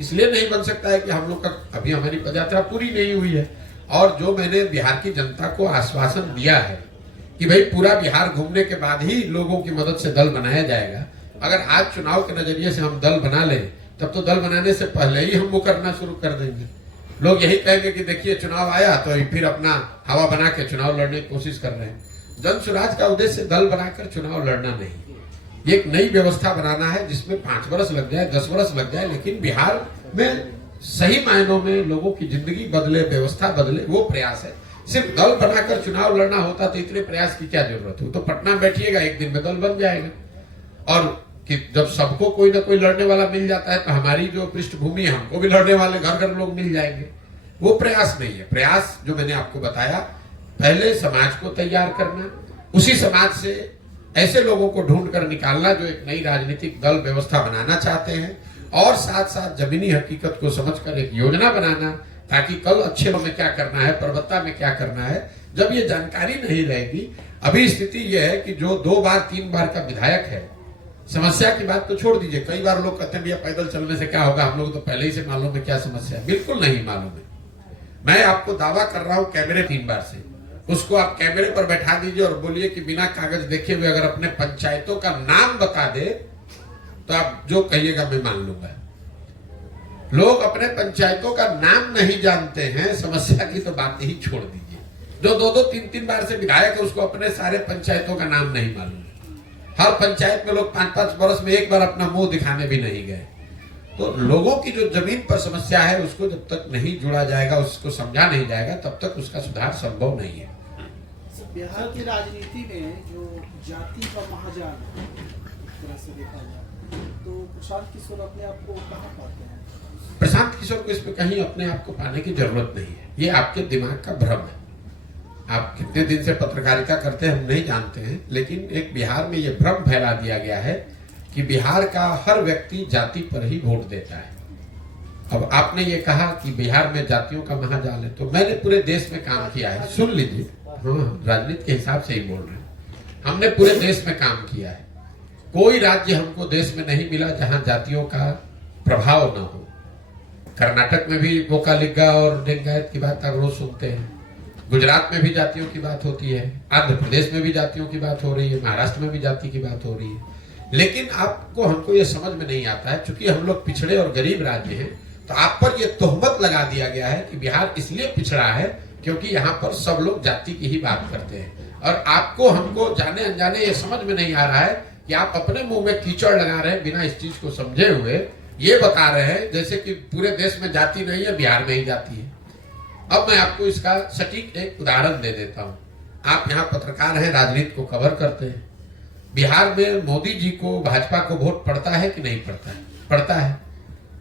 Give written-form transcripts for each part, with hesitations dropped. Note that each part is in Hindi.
इसलिए नहीं बन सकता है कि हम लोग का अभी हमारी पदयात्रा पूरी नहीं हुई है। और जो मैंने बिहार की जनता को आश्वासन दिया है कि भाई पूरा बिहार घूमने के बाद ही लोगों की मदद से दल बनाया जाएगा। अगर आज चुनाव के नजरिए से हम दल बना लें, तब तो दल बनाने से पहले ही हम वो करना शुरू कर देंगे। लोग यही कहेंगे कि देखिए चुनाव आया तो फिर अपना हवा बना के चुनाव लड़ने की कोशिश कर रहे हैं। जन स्वराज का उद्देश्य दल बनाकर चुनाव लड़ना नहीं, ये एक नई व्यवस्था बनाना है जिसमें 5 वर्ष लग जाए, 10 वर्ष लग जाए, लेकिन बिहार में सही मायनों में लोगों की जिंदगी बदले, व्यवस्था बदले, वो प्रयास है। सिर्फ दल बनाकर चुनाव लड़ना होता तो इतने प्रयास की क्या जरूरत है? तो पटना बैठिएगा, एक दिन में दल बन जाएगा। और कि जब सबको कोई ना कोई लड़ने वाला मिल जाता है तो हमारी जो पृष्ठभूमि है, हमको भी लड़ने वाले घर घर लोग मिल जाएंगे। वो प्रयास नहीं है। प्रयास जो मैंने आपको बताया, पहले समाज को तैयार करना, उसी समाज से ऐसे लोगों को ढूंढ कर निकालना जो एक नई राजनीतिक दल व्यवस्था बनाना चाहते हैं, और साथ साथ जमीनी हकीकत को समझकर एक योजना बनाना, ताकि कल अच्छे में क्या करना है, पर्वतता में क्या करना है। जब ये जानकारी नहीं रहेगी, अभी स्थिति यह है कि जो 2 बार 3 बार का विधायक है, समस्या की बात तो छोड़ दीजिए। कई बार लोग कहते हैं भैया पैदल चलने से क्या होगा, हम लोग तो पहले ही से मालूम है क्या समस्या है। बिल्कुल नहीं मालूम है। मैं आपको दावा कर रहा हूं कैमरे 3 बार से, उसको आप कैमरे पर बैठा दीजिए और बोलिए कि बिना कागज देखे हुए अगर अपने पंचायतों का नाम बता दे तो आप जो कहिएगा मैं मान लूंगा। लोग अपने पंचायतों का नाम नहीं जानते हैं, समस्या की तो बात ही छोड़ दीजिए। जो 2-2 3-3 बार से विधायक है उसको अपने सारे पंचायतों का नाम नहीं मालूम। हर पंचायत में लोग 5-5 वर्ष में एक बार अपना मुंह दिखाने भी नहीं गए। तो लोगों की जो जमीन पर समस्या है उसको जब तक नहीं जुड़ा जाएगा, उसको समझा नहीं जाएगा, तब तक उसका सुधार संभव नहीं है। बिहार की राजनीति में जो जाति का महाजाल तरह से देखा जाए तो प्रशांत किशोर अपने आप को कहाँ पाते हैं? प्रशांत किशोर को इसमें कहीं अपने आप को पाने की जरूरत नहीं है। ये आपके दिमाग का भ्रम है। आप कितने दिन से पत्रकारिता करते हैं हम नहीं जानते हैं, लेकिन एक बिहार में ये भ्रम फैला दिया गया है कि बिहार का हर व्यक्ति जाति पर ही वोट देता है। अब आपने ये कहा कि बिहार में जातियों का महाजाल है, तो मैंने पूरे देश में काम किया है। सुन लीजिए, हाँ, राजनीति के हिसाब से ही बोल रहे हैं। हमने पूरे देश में काम किया है। कोई राज्य हमको देश में नहीं मिला जहां जातियों का प्रभाव न हो। कर्नाटक में भी वोकालिगा और लिंगायत की बात आप रोज सुनते हैं। गुजरात में भी जातियों की बात होती है, आंध्र प्रदेश में भी जातियों की बात हो रही है, महाराष्ट्र में भी जाति की बात हो रही है। लेकिन आपको हमको ये समझ में नहीं आता है, चूंकि हम लोग पिछड़े और गरीब राज्य हैं, तो आप पर यह तोहमत लगा दिया गया है कि बिहार इसलिए पिछड़ा है क्योंकि यहाँ पर सब लोग जाति की ही बात करते हैं। और आपको हमको जाने अनजाने ये समझ में नहीं आ रहा है कि आप अपने मुंह में कीचड़ लगा रहे हैं, बिना इस चीज को समझे हुए ये बता रहे हैं जैसे कि पूरे देश में जाति नहीं है, बिहार में ही जाति है। अब मैं आपको इसका सटीक एक उदाहरण दे देता हूं। आप यहाँ पत्रकार हैं, राजनीति को कवर करते हैं। बिहार में मोदी जी को, भाजपा को वोट पड़ता है कि नहीं पड़ता है? पड़ता है।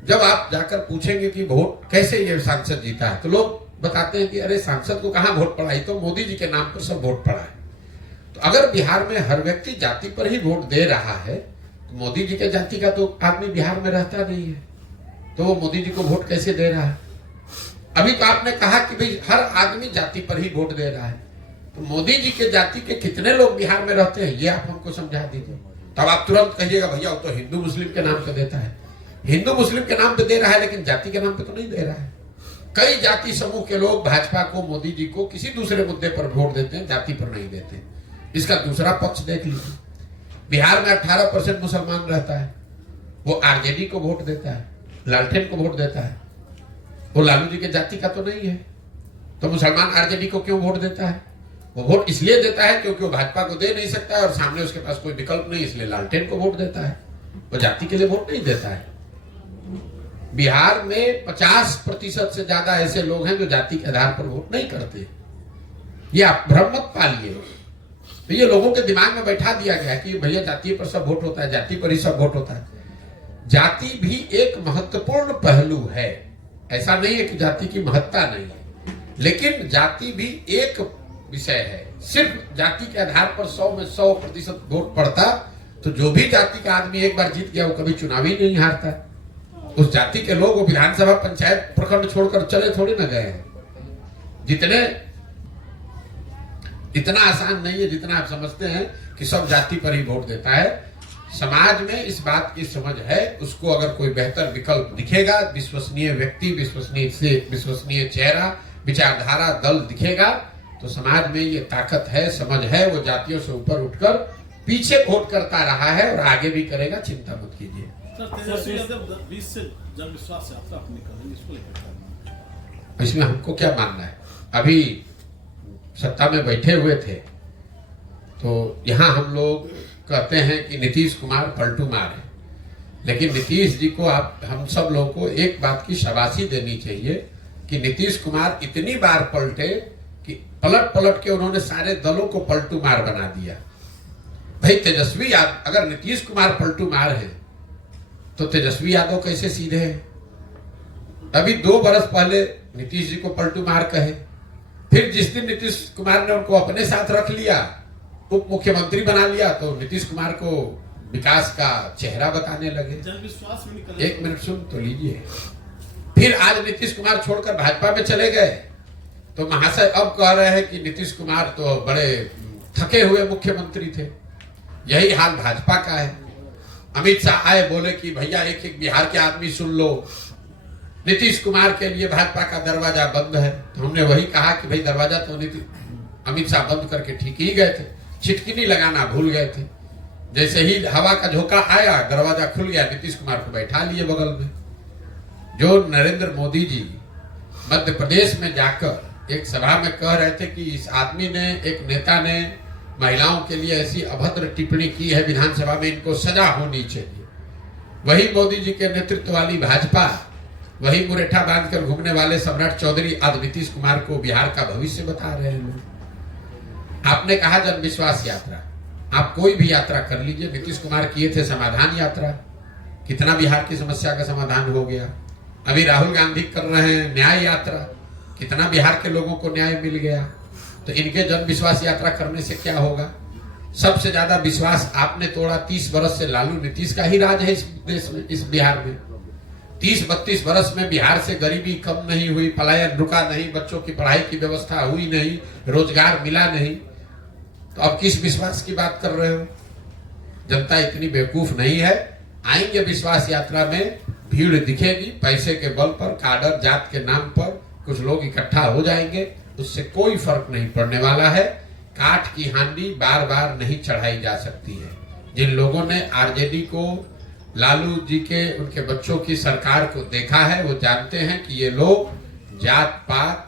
जब आप जाकर पूछेंगे कि वोट कैसे ये सांसद जीता है, तो लोग बताते हैं कि अरे सांसद को कहाँ वोट पड़ा, तो मोदी जी के नाम पर सब वोट पड़ा है। तो अगर बिहार में हर व्यक्ति जाति पर ही वोट दे रहा है, तो मोदी जी के जाति का तो आदमी बिहार में रहता नहीं है, तो वो मोदी जी को वोट कैसे दे रहा है? अभी तो आपने कहा कि भाई हर आदमी जाति पर ही वोट दे रहा है, तो मोदी जी के जाति के कितने लोग बिहार में रहते हैं ये आप हमको समझा दीजिए। तब आप तुरंत कहिएगा भैया वो तो हिंदू मुस्लिम के नाम पे देता है। हिंदू मुस्लिम के नाम पे दे रहा है, लेकिन जाति के नाम पे तो नहीं दे रहा है। कई जाति समूह के लोग भाजपा को, मोदी जी को किसी दूसरे मुद्दे पर वोट देते हैं, जाति पर नहीं देते। इसका दूसरा पक्ष देख लीजिए। बिहार में 18% मुसलमान रहता है, वो आरजेडी को वोट देता है, लालटेन को वोट देता है। वो लालू जी के जाति का तो नहीं है, तो मुसलमान आरजेडी को क्यों वोट देता है? वो वोट इसलिए देता है क्योंकि वो भाजपा को दे नहीं सकता है और सामने उसके पास कोई विकल्प नहीं, इसलिए लालटेन को वोट देता है। वो जाति के लिए वोट नहीं देता है। बिहार में 50% से ज्यादा ऐसे लोग हैं जो जाति के आधार पर वोट नहीं करते। ये आप भ्रम मत पालिए। तो ये लोगों के दिमाग में बैठा दिया गया कि भैया जाति पर सब वोट होता है, जाति पर ही सब वोट होता है। जाति भी एक महत्वपूर्ण पहलू है, ऐसा नहीं है कि जाति की महत्ता नहीं है, लेकिन जाति भी एक विषय है। सिर्फ जाति के आधार पर 100 में 100% वोट पड़ता तो जो भी जाति का आदमी एक बार जीत गया वो कभी चुनाव ही नहीं हारता। उस जाति के लोग वो विधानसभा, पंचायत, प्रखंड छोड़कर चले थोड़ी ना गए हैं। इतना आसान नहीं है जितना आप समझते हैं कि सब जाति पर ही वोट देता है। समाज में इस बात की समझ है, उसको अगर कोई बेहतर विकल्प दिखेगा, विश्वसनीय व्यक्ति, विश्वसनीय चेहरा, विचारधारा दल दिखेगा, तो समाज में ये ताकत है, समझ है, वो जातियों से ऊपर उठकर पीछे वोट करता रहा है और आगे भी करेगा, चिंता मत कीजिए। तेजस्वी यादव 20 से जन विश्वास यात्रा अपनी करेंगे, इसको लेकर इसमें हमको क्या मानना है? अभी सत्ता में बैठे हुए थे तो यहाँ हम लोग कहते हैं कि नीतीश कुमार पलटू मार है, लेकिन नीतीश जी को हम सब लोगों को एक बात की शाबाशी देनी चाहिए कि नीतीश कुमार इतनी बार पलटे कि पलट पलट के उन्होंने सारे दलों को पलटू मार बना दिया। भाई तेजस्वी यादव, अगर नीतीश कुमार पलटू मार है तो तेजस्वी यादव कैसे सीधे हैं? अभी 2 बरस पहले नीतीश जी को पलटू मार कहे, फिर जिस दिन नीतीश कुमार ने उनको अपने साथ रख लिया, उप मुख्यमंत्री बना लिया, तो नीतीश कुमार को विकास का चेहरा बताने लगे। जन विश्वास में निकल, 1 मिनट सुन तो लीजिए। फिर आज नीतीश कुमार छोड़कर भाजपा में चले गए, तो महाशय अब कह रहे हैं कि नीतीश कुमार तो बड़े थके हुए मुख्यमंत्री थे। यही हाल भाजपा का है। अमित शाह आए, बोले कि भैया एक एक बिहार के आदमी सुन लो, नीतीश कुमार के लिए भाजपा का दरवाजा बंद है। तो हमने वही कहा कि भाई दरवाजा तो अमित शाह बंद करके ठीक ही गए थे, छिटकिनी लगाना भूल गए थे। जैसे ही हवा का झोंका आया, दरवाजा खुल गया, नीतीश कुमार को बैठा लिए बगल में। जो नरेंद्र मोदी जी मध्य प्रदेश में जाकर एक सभा में कह रहे थे कि इस आदमी ने, एक नेता ने महिलाओं के लिए ऐसी अभद्र टिप्पणी की है विधानसभा में, इनको सजा होनी चाहिए। वही मोदी जी के नेतृत्व वाली भाजपा, वही मुरेठा बांधकर घूमने वाले सम्राट चौधरी आज नीतीश कुमार को बिहार का भविष्य बता रहे हैं। आपने कहा जन विश्वास यात्रा, आप कोई भी यात्रा कर लीजिए। नीतीश कुमार किए थे समाधान यात्रा, कितना बिहार की समस्या का समाधान हो गया। अभी राहुल गांधी कर रहे हैं न्याय यात्रा, कितना बिहार के लोगों को न्याय मिल गया। तो इनके जन विश्वास यात्रा करने से क्या होगा? सबसे ज्यादा विश्वास आपने तोड़ा। 30 बरस से लालू नीतीश का ही राज है इस देश में, इस बिहार में। 30-32 बरस में बिहार से गरीबी कम नहीं हुई, पलायन रुका नहीं, बच्चों की पढ़ाई की व्यवस्था हुई नहीं, रोजगार मिला नहीं। तो अब किस विश्वास की बात कर रहे हो? जनता इतनी बेवकूफ नहीं है। आएंगे विश्वास यात्रा में, भीड़ दिखेगी, पैसे के बल पर, काडर जात के नाम पर कुछ लोग इकट्ठा हो जाएंगे, उससे कोई फर्क नहीं पड़ने वाला है। काठ की हांडी बार बार नहीं चढ़ाई जा सकती है। जिन लोगों ने आरजेडी को, लालू जी के, उनके बच्चों की सरकार को देखा है, वो जानते हैं कि ये लोग जात पात,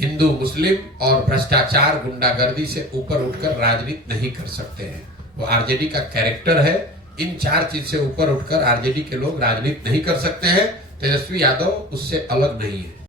हिंदू मुस्लिम और भ्रष्टाचार गुंडागर्दी से ऊपर उठकर राजनीति नहीं कर सकते हैं। वो आरजेडी का कैरेक्टर है। इन 4 चीज से ऊपर उठकर आरजेडी के लोग राजनीति नहीं कर सकते हैं। तेजस्वी यादव उससे अलग नहीं है।